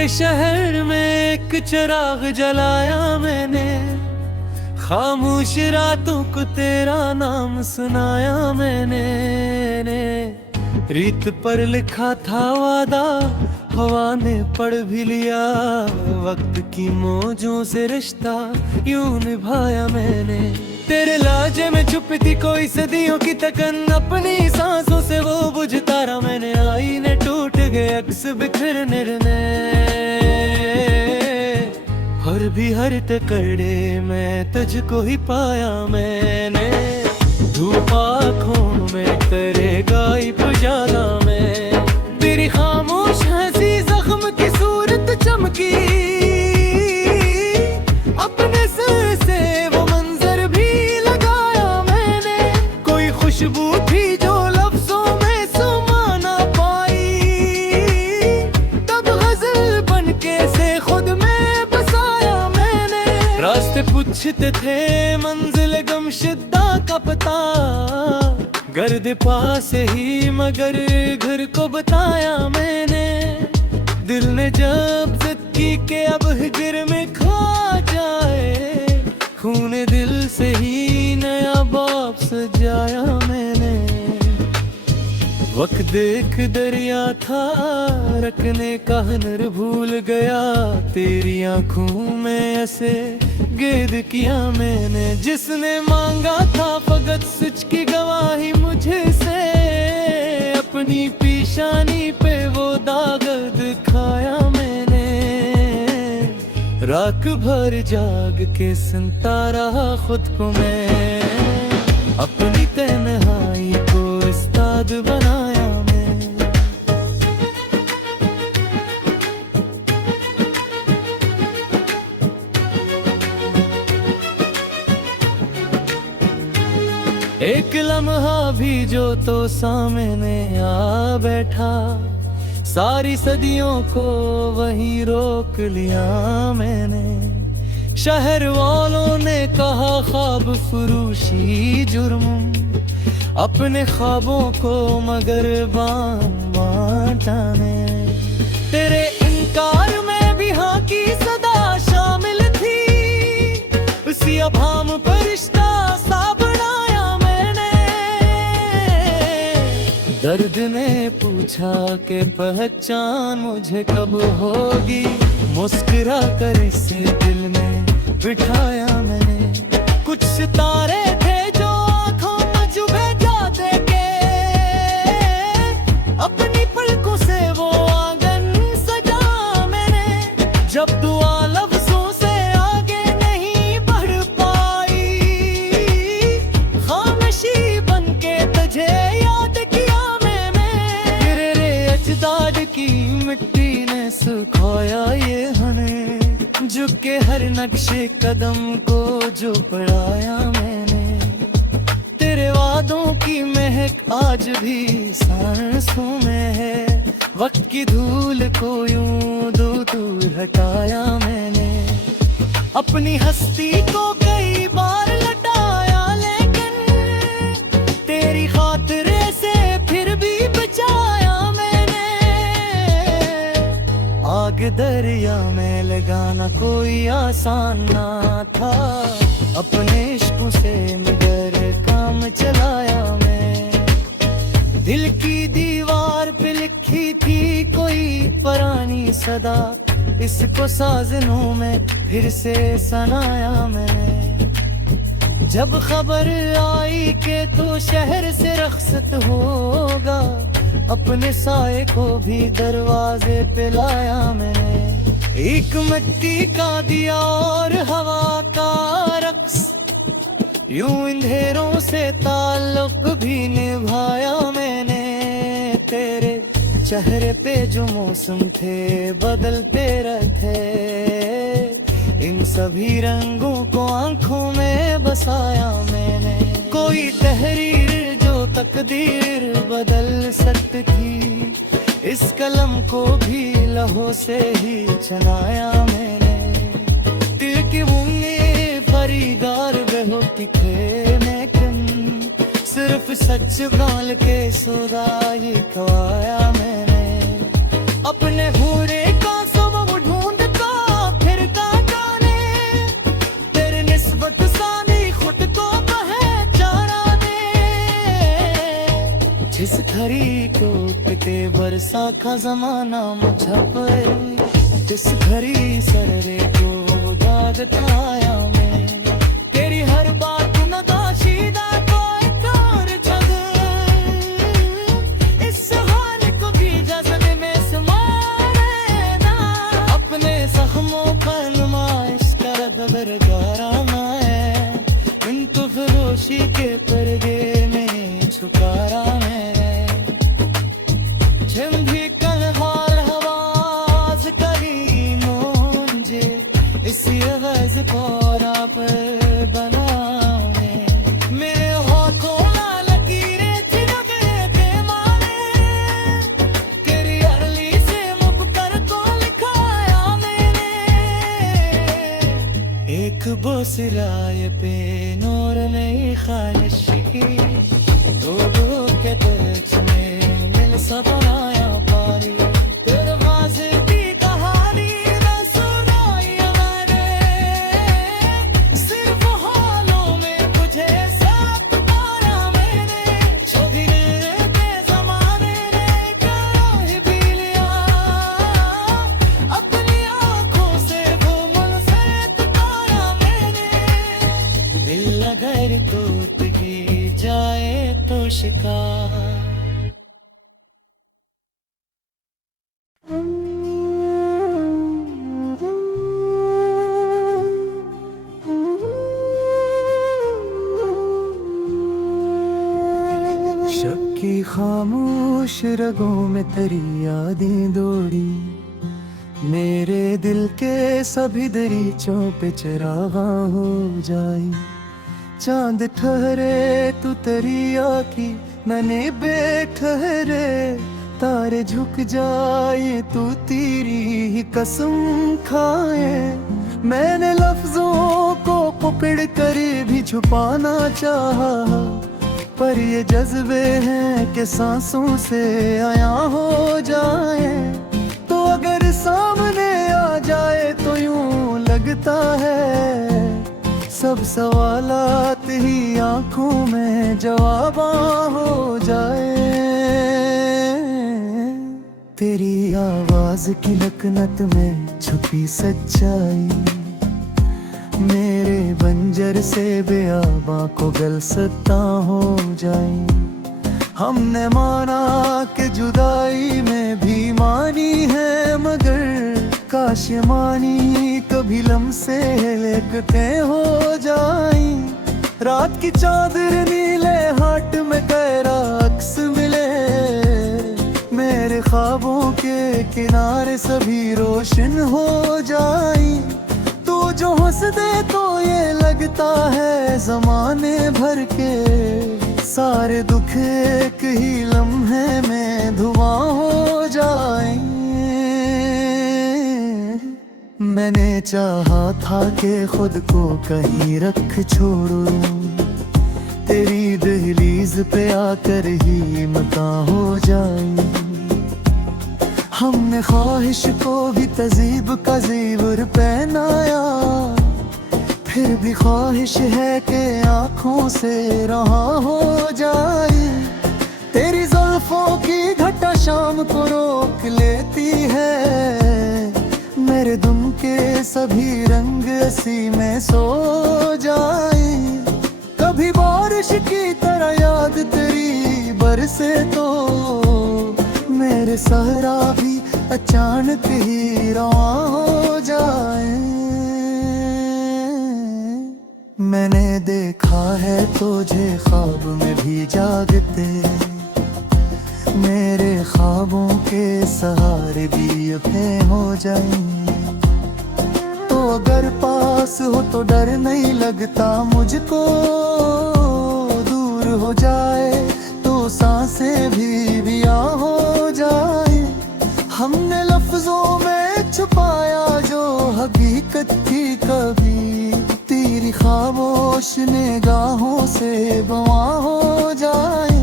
तेरे शहर में एक चिराग जलाया मैंने, खामोश रातों को तेरा नाम सुनाया मैंने। रीत पर लिखा था वादा, हवा ने पढ़ भी लिया, वक्त की मौजों से रिश्ता यूं निभाया मैंने। तेरे लहजे में छुपी थी कोई सदियों की तकन, अपनी सांसों से वो बुझ तारा मैंने। आईने टूट गए अक्स बिखर निर्णय, और भी हर टकरे में तुझको ही पाया मैंने। धूप आँखों में करेगा पुजारा मैं, तेरी खामोश हंसी जख्म की सूरत चमकी, अपने सर से वो मंजर भी लगाया मैंने। कोई खुशबू थी जो लफ्जों में सुमा ना पाई, तब गजल बनके से खुद में बसाया मैंने। रास्ते पूछते थे मंजिल गमशुदा का पता, गर्द पास ही मगर घर को बताया मैंने। दिल ने जब जिद की के अब हिजर में खो जाए, खून दिल से ही नया बाप सजाया मैंने। वक्त देख दरिया था रखने का हुनर भूल गया, तेरी आंखों में ऐसे गेद किया मैंने। जिसने मांगा था फकत सच की गवाही मुझे से, अपनी पेशानी पे वो दाग दिखाया मैंने। रात भर जाग के सुनता रहा खुद को मैं, अपनी तन्हाई को उस्ताद बनाया मैं। एक लम्हा भी जो तो सामने आ बैठा, सारी सदियों को वहीं रोक लिया मैंने। शहर वालों ने कहा ख्वाब फरोशी जुर्म, अपने ख्वाबों को मगर बांटा ने। तेरे इनकार में भी हाँ की सदा शामिल थी, उसी अभाम पर रिश्ता सा बनाया मैंने। दर्द ने पूछा कि पहचान मुझे कब होगी, मुस्कुरा कर इसे दिल में बिठाया मैंने। कुछ सितारे थे जो आंखों में चुभे जाते के, अपनी पलकों से वो आंगन सजा मैंने। जब दुआ लफ्जों से आगे नहीं बढ़ पाई, खामोशी बनके तुझे याद किया मैंने। तेरे अजदाद की मिट्टी ने सुखाया ये हने, झुके हर नक्शे कदम को जो पढ़ाया मैंने। तेरे वादों की महक आज भी सांसों में है, वक्त की धूल को यूं दूर दूर हटाया मैंने। अपनी हस्ती को कई बार लटाया, लेकिन तेरी खातिरे से फिर भी बचाया मैंने। आग दरिया में लगाना कोई आसान ना था, अपने इश्कों से मगर काम चलाया मैं। दिल की दीवार पे लिखी थी कोई पुरानी सदा, इसको साजनों में फिर से सुनाया मैंने। जब खबर आई के तो शहर से रखसत होगा, अपने साए को भी दरवाजे पे लाया मैंने। एक मिट्टी का दिया और हवा का रक्स, यूं अंधेरों से ताल्लुक भी निभाया मैंने। तेरे चेहरे पे जो मौसम थे बदलते रहते, इन सभी रंगों को आंखों में बसाया मैंने। कोई तहरीर जो तकदीर बदल सकती थी, इस कलम को भी लहू से ही चलाया मैंने। दिल की बूंदे फरीदार बहो की में कन, सिर्फ सच गाल के सुराही खवाया मैंने। अपने भूरे का सब ऐसा का जमाना मुझे जिस घड़ी सरे को जागता आया मैं तेरी हर बात नगाशीदा को एक और जग इस हाल को भी जज्बे में समारे ना अपने जख्मों पर नुमाइश कर दरगारा मैं इन तो फिरोशी के पर्दे में छुपा रहा मैं जिम भी कल हार हवाज करी मुझे इसी गज कोरा पर बनाने मेरे हाथों ना लकीरें थी नगरे के माने तेरी अरली से मुख कर तो लिखाया मैंने एक बोसराए पे नूर नई ख्वाहिश की दो दो के टच में मिल सब बनाया पारी तेरे वाज़े की कहानी न सुनाई मैंने सिर्फ हालों में तुझे सब पाया मैंने जो भी के ज़माने ने करा ही पी लिया अपनी आँखों से वो मुनसरत पाया मैंने दिल अगर टूट भी जाए तो शिकार शब की खामोश रगों में तेरी यादें दौड़ी मेरे दिल के सभी दरीचों पे चरागा हो जाए चांद ठहरे तू तेरी आँखी मैंने बेठहरे तारे झुक जाए तू तेरी ही कसम खाए मैंने लफ्जों को पकड़ कर भी छुपाना चाहा पर ये जज्बे हैं कि सांसों से आया हो जाए तो अगर सामने आ जाए तो यूं लगता है सब सवालात ही आंखों में जवाब हो जाए तेरी आवाज की लकनत में छुपी सच्चाई मेरे बंजर से बेआबा को गलसता हो जाए हमने माना कि जुदाई में भी मानी है मगर काश ये मानी कभी लम्से लेकते हो जाई रात की चादर नीले हाट में गहरा अक्स मिले मेरे ख्वाबों के किनारे सभी रोशन हो जाई तू जो हंस दे तो ये लगता है जमाने भर के सारे दुख एक ही लम्हे में धुआं हो जाएंगे मैंने चाहा था कि खुद को कहीं रख छोड़ूं तेरी दहलीज पे आकर ही मकां हो जाए हमने ख्वाहिश को भी तजीब का ज़ेवर पहनाया फिर भी ख्वाहिश है कि आँखों से रहा हो जाए तेरी जुल्फों की घटा शाम को रोक लेती है मेरे दुम के सभी रंग सी में सो जाए कभी बारिश की तरह याद तेरी बरसे तो मेरे सहरा भी अचानक ही रवा हो जाए मैंने देखा है तुझे ख्वाब में भी जागते मेरे ख्वाबों के सहारे भी अपने हो जाए तो अगर पास हो तो डर नहीं लगता मुझको दूर हो जाए तो सांसें भी बिया हो जाए हमने लफ्जों में छुपाया जो हकीकत थी कभी तेरी खामोश निगाहों से बवा हो जाए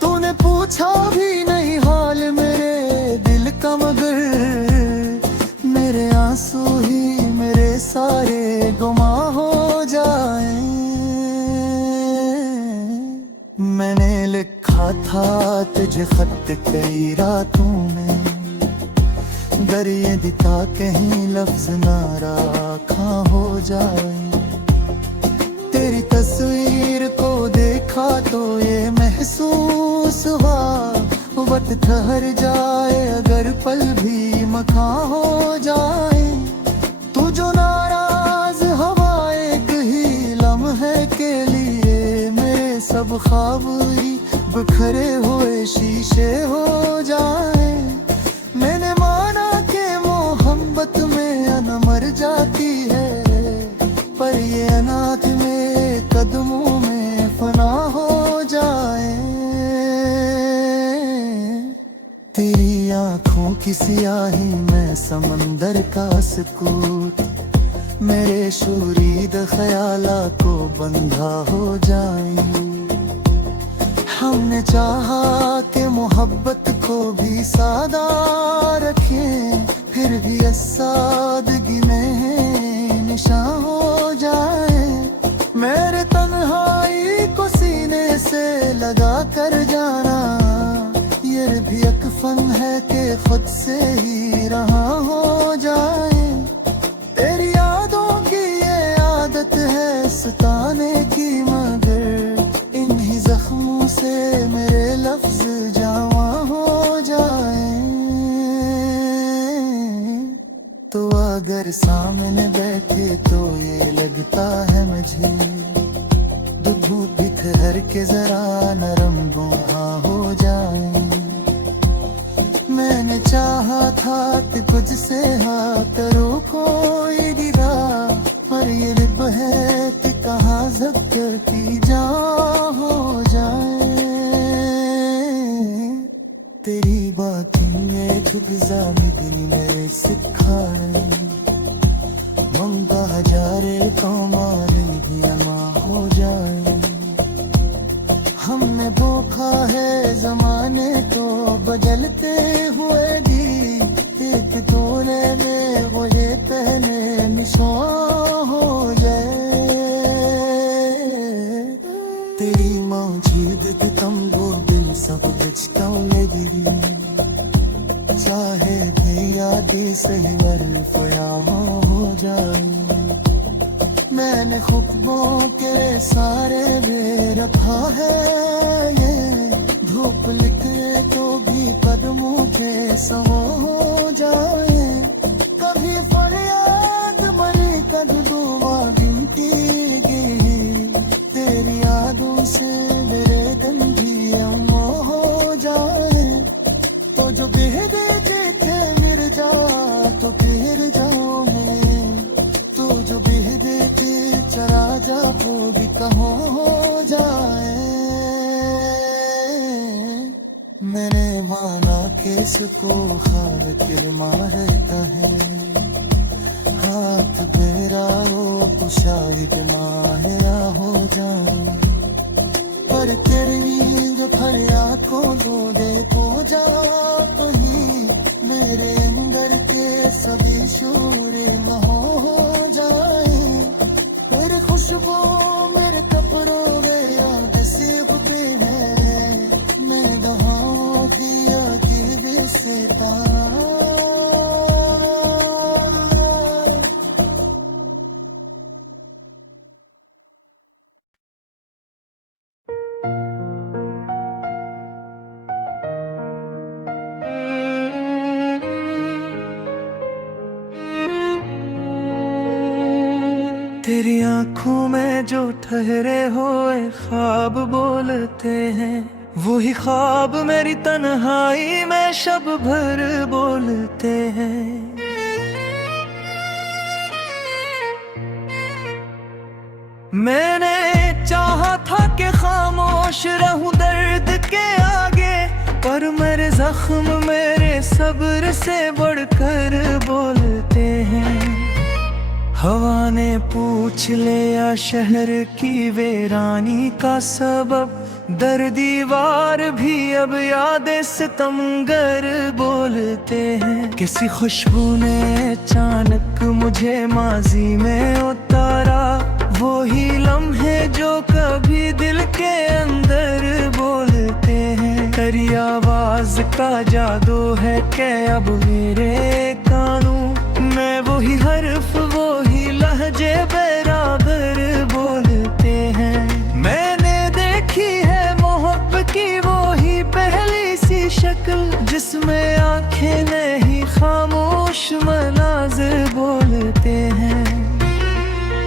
तूने पूछा भी नहीं हाल मेरे दिल का मगर मेरे आंसू ही मेरे सारे गुमा हो जाए मैंने लिखा था तुझे खत बीत कई रातों में, डर ये भी था कहीं लफ्ज नाराखा हो जाए। तेरी तस्वीर को देखा तो ये महसूस हुआ, वक्त ठहर जाए अगर पल भी मखा हो जाए। तू जो नाराज हवा एक ही लम्हे के लिए, मेरे सब ख्वाब ही बिखरे हुए शीशे हो जाए। मैंने माना कि मोहब्बत में अना मर जाती है, पर ये अनाथ मेरे कदमों में फना हो जाए। तेरी आंखों की सियाही में समंदर का सुकूत, मेरे शुरीद ख्याला को बंधा हो जाए। हमने चाहा कि मोहब्बत को भी सादा रखें, फिर भी सादगी में निशान हो जाए। मेरे तन्हाई को सीने से लगा कर जाना, ये भी एक फन है कि खुद से ही रहा हो जाए। तेरी यादों की ये आदत है सताने की, मगर इन्हीं जख्मों से मेरे लफ्ज जावा हो जाए। तो अगर सामने बैठे तो ये लगता है मुझे, धूप भी ठहर के जरा नरम गोहा हो जाए। मैंने चाहा था कि तुझसे हाथ रोको ये गिरा, पर ये लिप है कि कहाँ जब्त की जा हो जाए। तेरी बातें में छुप जामिदनी मेरे सिखाए, मंगा हजारे कमारे भी अमा हो जाए। हमने धोखा है जमाने को बदलते हुए भी, एक तोने में वो ये पहले निशान हो जाए। तेरी मौजूद के तंबू दिल सब बिछता लगी, चाहे भी यादें सही वरफया हो जाए। मैंने खुतबों के सारे बेरखा है, ये धूप लिखे तो भी कदमों के सो हो जाए। कभी फरियाद बनी कभी दुआ गिनती गी, तेरी यादों से मेरे दिन भी अम्मा हो जाए। तो जो बेहदे देखे मिर जा तो फिर जाओगे, तो जो बेहदे के चला जा वो भी कहाँ हो जाए। मैंने माना कि इसको खार किरमा रहता है, हाथ मेरा हो तो शायद माहिरा हो जाए। पर तेरी नींद भर आँखों दो देखो जा ही, मेरे अंदर के सभी शोर न हो जाए। मेरे खुशबू मेरे कपड़ों में याद सिर्फ पे है, मैं दहाओं दिया दिल से तारा। तेरी आंखों में जो ठहरे हुए ख्वाब बोलते हैं, वही ख्वाब मेरी तन्हाई में शब भर बोलते हैं। मैंने चाहा था कि खामोश रहूं दर्द के आगे, पर मेरे जख्म मेरे सब्र से बढ़कर बोलते हैं। हवा ने पूछ लिया शहर की वीरानी का सबब, दर दीवार भी अब यादें सितमगर बोलते हैं। किसी खुशबू ने अचानक मुझे माजी में उतारा, वो ही लम्हे जो कभी दिल के अंदर बोलते हैं। तेरी आवाज आवाज का जादू है कि अब मेरे कानों में वही हर्फ वही लहजे बराबर बोलते हैं। मैंने देखी है मोहब्बत की वही पहली सी शक्ल जिसमें आंखें नहीं खामोश मनाज़िर बोलते हैं।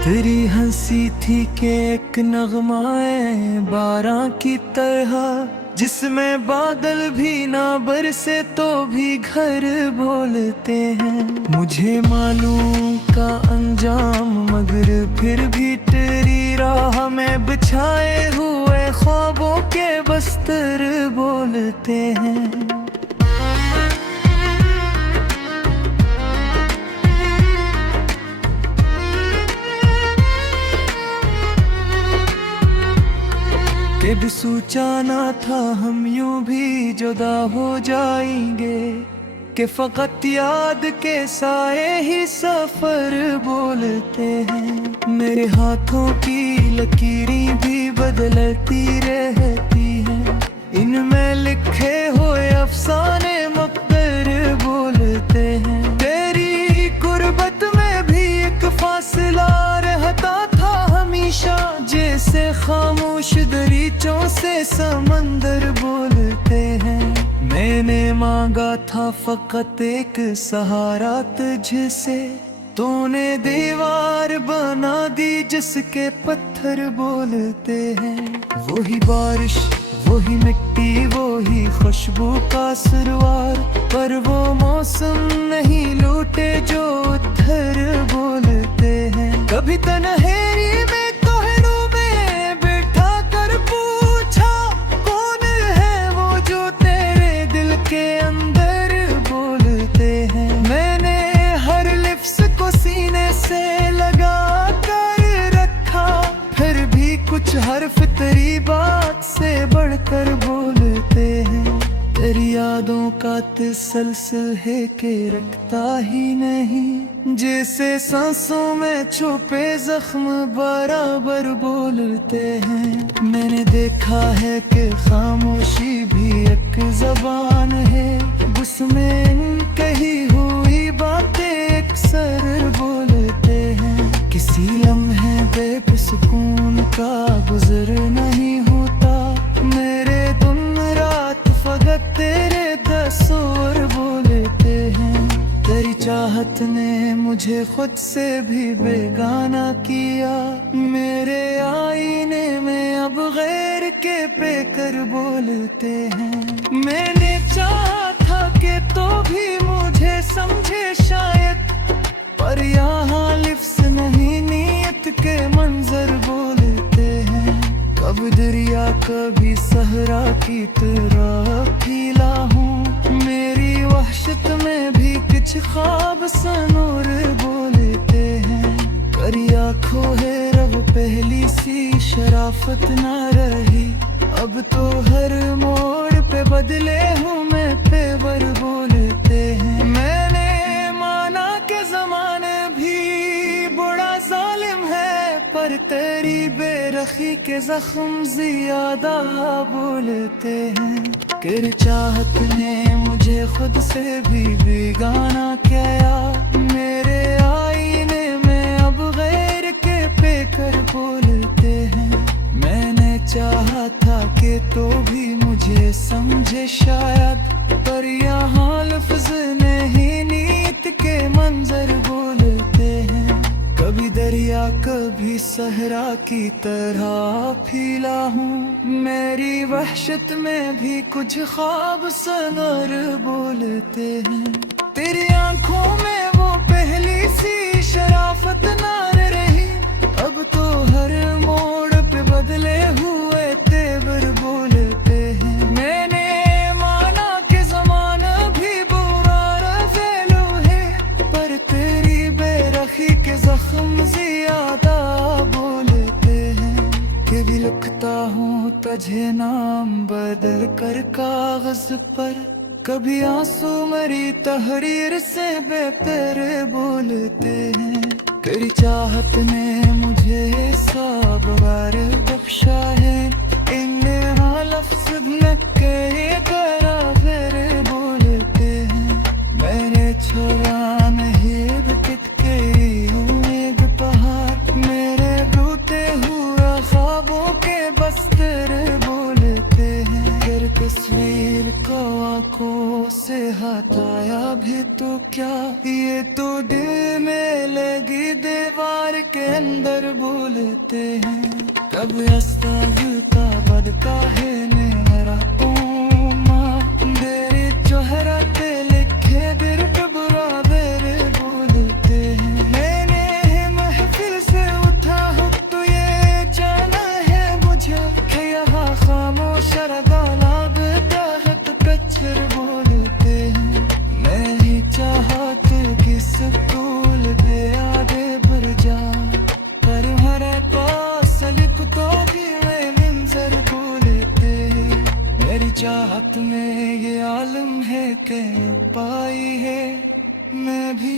तेरी हंसी थी कि एक नगमाए बारां की तरह जिसमें बादल भी ना बरसे तो भी घर बोलते हैं। मुझे मालूम का अंजाम मगर फिर भी तेरी राह में बिछाए हुए ख्वाबों के बस्तर बोलते हैं। कभी सोचा ना था हम यूं भी जुदा हो जाएंगे कि फकत याद के साए ही सफर बोलते हैं। मेरे हाथों की लकीरें भी बदलती रहती हैं, इनमें लिखे हुए अफसाने मकदर बोलते हैं। तेरी गुर्बत में भी एक फासला रहता था हमेशा, जैसे खामोश दरीचों से समंदर बोलते हैं। मैंने मांगा था फकत एक सहारा तुझसे, तूने दीवार बना दी जिसके पत्थर बोलते हैं। वही बारिश वही मिट्टी वही खुशबू का सुरवार, पर वो मौसम नहीं लूटे जो उधर बोलते हैं। कभी तन्हेरी में कोहरों में बिठा कर पूछा कौन है वो जो तेरे दिल के अंदर बोलते हैं। मैंने हर लिफ्स को सीने से लगा कर रखा, फिर भी कुछ हर्फ तेरी बात से बढ़कर बोलते हैं। तेरी यादों का तसलसल है कि रखता ही नहीं, जैसे सांसों में छुपे जख्म बराबर बोलते हैं। मैंने देखा है कि खामोशी भी एक जबान है, उसमें कही हुई बातें अक्सर बोलते हैं। किसी लम्हे बेसुकून का गुजर नहीं होता, मेरे दिन रात फकत तेरे तस्वीर बोलते हैं। तेरी चाहत ने मुझे खुद से भी बेगाना किया, मेरे आईने में अब गैर के पेकर बोलते हैं। मैंने चाहा था कि तो भी मुझे समझे शायद, पर यहाँ लिफ्स नहीं नीयत के मंजर बोलते हैं। कब दरिया कभी सहरा की तरह फीला हूँ, मेरी वहशत में भी कुछ ख्वाब सनूर बोलते हैं। करी आँखों है रब पहली सी शराफत ना रही, अब तो हर मोड़ पे बदले हूँ मैं पेवर बोलते हैं। मैंने माना के ज़माने भी बड़ा जालिम है, पर तेरी बेरखी के जख्म ज्यादा बोलते हैं। तेरी चाहत ने मुझे खुद से भी बेगाना किया, मेरे आईने में अब गैर के पेकर बोलते हैं। मैंने चाहा था कि तो भी मुझे समझे शायद, पर यहाँ लफ्ज नहीं नीयत के मंजर बोलते हैं। कभी दरिया कभी सहरा की तरह फीला हूँ, मेरी वहशत में भी कुछ ख्वाब सनर बोलते हैं। तेरी आंखों में वो पहली सी शराफत ना रही, अब तो हर मोड़ पे बदले हुए तेवर बोलते हैं। मैंने माना कि ज़माना भी बुरा रफ़ेलू है, पर तेरी बेरखी के जख्म ज्यादा बोलते हैं। कि भी लिखता हूँ तुझे नाम बदल कर कागज पर, कभी आंसू मरी तहरीर से बेहतर बोलते हैं। तेरी चाहत ने मुझे सब बार बख्शा है, इन लफ्ज़ न के करा फिर आंखों से हटाया भी तो क्या, ये तो दिल में लगी दीवार के अंदर बोलते हैं। कब अस्तागता बदता है मेरा ओमा, तेरे चेहरा पे लिखे दिल डबरा मेरे बोलते हैं। मैंने महफिल से उठा हो तो ये जाना है मुझे कि यहाँ खामोश रदाला बेताहत कच्चर बोलते हैं। मैं ही चाहत कि स्कूल दे आधे भर जा, पर हरे पास लिप तो भी मैं मंजर बोलते हैं। मेरी चाहत में ये आलम है कि पाई है मैं भी